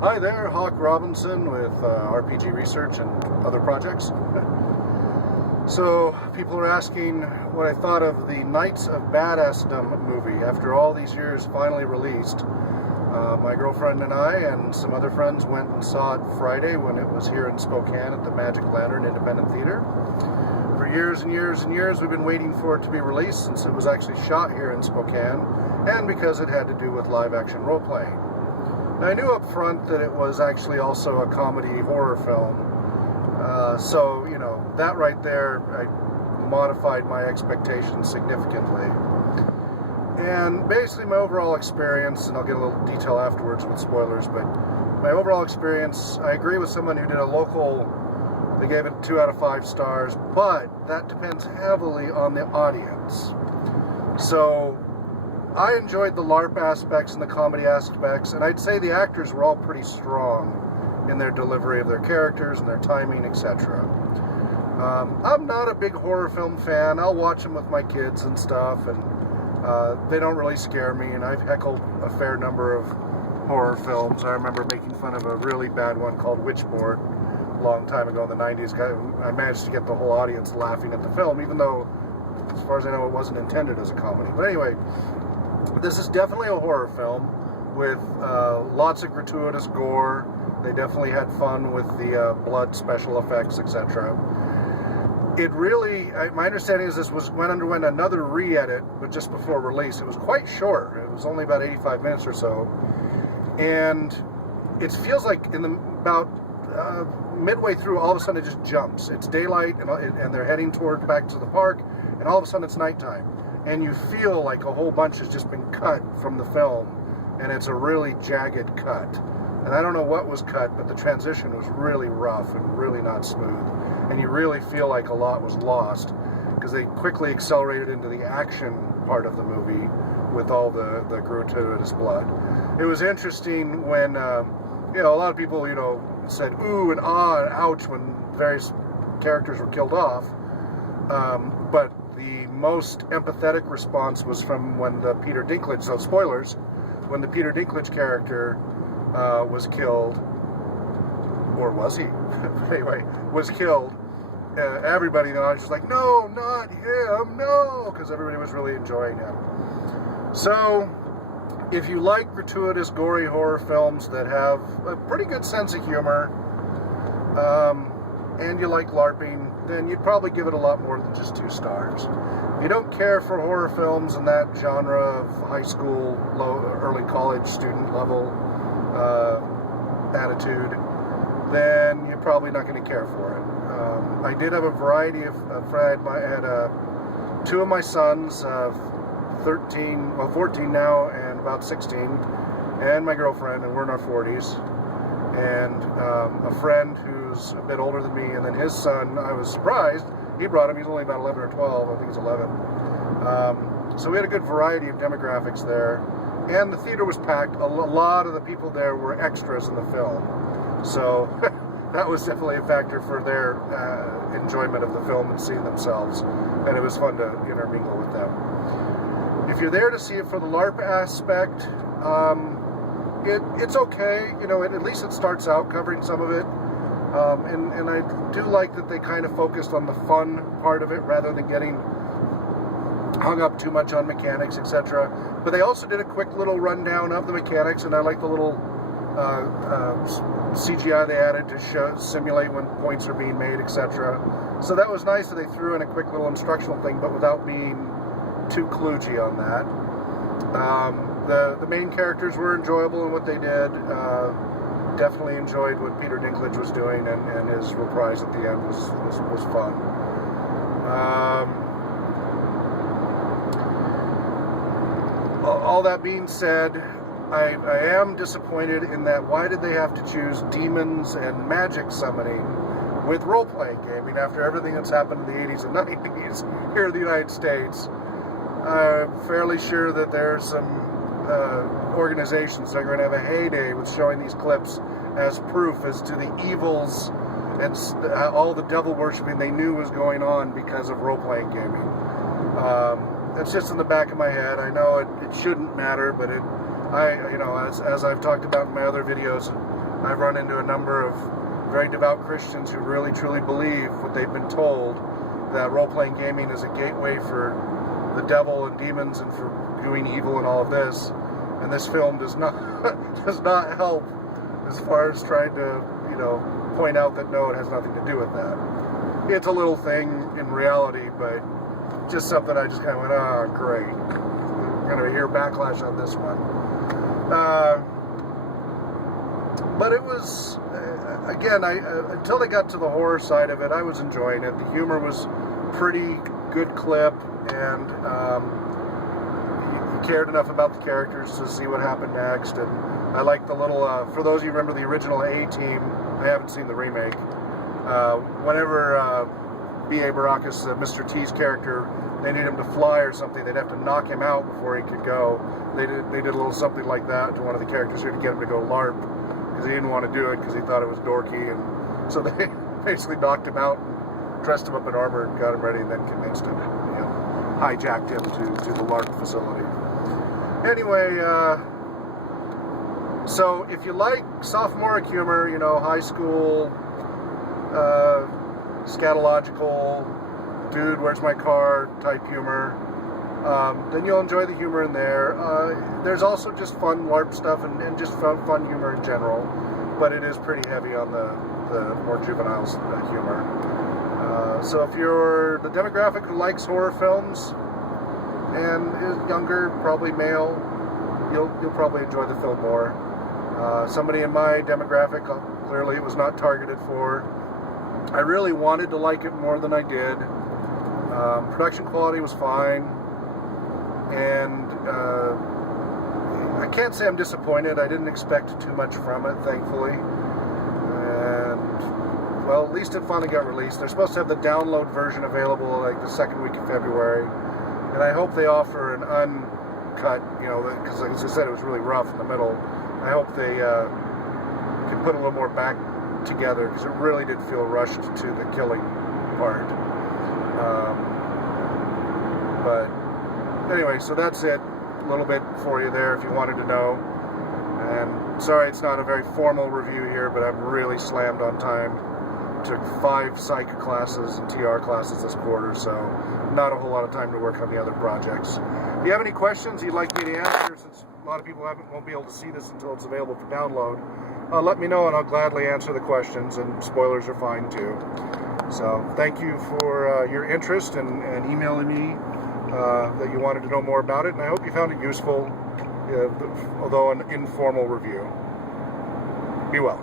Hi there, Hawk Robinson with rpgresearch and other projects. So, people are asking what I thought of the Knights of Badassdom movie after all these years finally released. My girlfriend and I and some other friends went and saw it Friday when it was here in Spokane at the Magic Lantern Independent Theater. For years and years and years we've been waiting for it to be released since it was actually shot here in Spokane, and because it had to do with live action role-playing. Now, I knew up front that it was actually also a comedy horror film, so, you know, that right there, I modified my expectations significantly. And basically my overall experience, and I'll get a little detail afterwards with spoilers, but my overall experience, I agree with someone who did a local, they gave it 2 out of 5 stars, but that depends heavily on the audience. So, I enjoyed the LARP aspects and the comedy aspects, and I'd say the actors were all pretty strong in their delivery of their characters and their timing, etc. I'm not a big horror film fan. I'll watch them with my kids and stuff, and they don't really scare me, and I've heckled a fair number of horror films. I remember making fun of a really bad one called Witchboard a long time ago in the 90s. I managed to get the whole audience laughing at the film, even though, as far as I know, it wasn't intended as a comedy. But anyway, this is definitely a horror film with lots of gratuitous gore. They definitely had fun with the blood special effects, etc. It really, my understanding is this underwent another re-edit, but just before release. It was quite short. It was only about 85 minutes or so. And it feels like about midway through, all of a sudden it just jumps. It's daylight, and they're heading back to the park, and all of a sudden it's nighttime. And you feel like a whole bunch has just been cut from the film, and it's a really jagged cut. And I don't know what was cut, but the transition was really rough and really not smooth. And you really feel like a lot was lost, because they quickly accelerated into the action part of the movie with all the gratuitous blood. It was interesting when, you know, a lot of people, you know, said ooh and ah and ouch when various characters were killed off. But the most empathetic response was from when the Peter Dinklage, so spoilers, when the Peter Dinklage character was killed, or was he? Anyway, was killed. Everybody in the audience was like, no, not him, no, because everybody was really enjoying him. So, if you like gratuitous, gory horror films that have a pretty good sense of humor, and you like LARPing, then you'd probably give it a lot more than just 2 stars. If you don't care for horror films in that genre of high school, early college student level attitude, then you're probably not going to care for it. I did have a variety of I had 2 of my sons, 14 now and about 16, and my girlfriend, and we're in our 40s, and a friend who's a bit older than me, and then his son. I was surprised. He brought him. He's only about 11 or 12. I think he's 11. So we had a good variety of demographics there, and the theater was packed. A lot of the people there were extras in the film, so that was definitely a factor for their enjoyment of the film and seeing themselves, and it was fun to intermingle with them. If you're there to see it for the LARP aspect, it's okay. You know, at least it starts out covering some of it. And I do like that they kind of focused on the fun part of it rather than getting hung up too much on mechanics, etc. But they also did a quick little rundown of the mechanics, and I like the little CGI they added to simulate when points are being made, etc. So that was nice that they threw in a quick little instructional thing, but without being too kludgy on that. The main characters were enjoyable in what they did. Definitely enjoyed what Peter Dinklage was doing, and his reprise at the end was fun. All that being said, I am disappointed in that why did they have to choose demons and magic summoning with role-playing gaming after everything that's happened in the 80s and 90s here in the United States? I'm fairly sure that there's some organizations that are going to have a heyday with showing these clips as proof as to the evils and all the devil worshipping they knew was going on because of role-playing gaming. It's just in the back of my head. I know it shouldn't matter, but as I've talked about in my other videos, I've run into a number of very devout Christians who really truly believe what they've been told, that role-playing gaming is a gateway for the devil and demons and for doing evil and all of this. And this film does not does not help as far as trying to, you know, point out that no, it has nothing to do with that. It's a little thing in reality, but just something I just kind of went, oh, great. We're going to hear backlash on this one. But it was, again, until I got to the horror side of it, I was enjoying it. The humor was pretty good clip, and you cared enough about the characters to see what happened next. And I like the little, for those of you who remember the original A-Team, I haven't seen the remake. Whenever B.A. Baracus, Mr. T's character, they need him to fly or something, they'd have to knock him out before he could go. They did a little something like that to one of the characters here to get him to go LARP, because he didn't want to do it because he thought it was dorky, and so they basically knocked him out and dressed him up in armor and got him ready, and then convinced him, you know, hijacked him to the LARP facility. Anyway, so if you like sophomoric humor, you know, high school, scatological, dude, where's my car type humor, then you'll enjoy the humor in there. There's also just fun LARP stuff and just fun humor in general, but it is pretty heavy on the more juvenile humor. So if you're the demographic who likes horror films and is younger, probably male, you'll probably enjoy the film more. Somebody in my demographic, clearly it was not targeted for. I really wanted to like it more than I did. Production quality was fine, and I can't say I'm disappointed. I didn't expect too much from it, thankfully. And, well, at least it finally got released. They're supposed to have the download version available like the second week of February, and I hope they offer an uncut, you know, because as I said, it was really rough in the middle. I hope they can put a little more back together, because it really did feel rushed to the killing part. But anyway, so that's it. A little bit for you there if you wanted to know. And sorry it's not a very formal review here, but I'm really slammed on time. Took 5 psych classes and TR classes this quarter, so not a whole lot of time to work on the other projects. If you have any questions you'd like me to answer, since a lot of people won't be able to see this until it's available for download, let me know and I'll gladly answer the questions, and spoilers are fine too. So thank you for your interest and emailing me that you wanted to know more about it, and I hope you found it useful, although an informal review. Be well.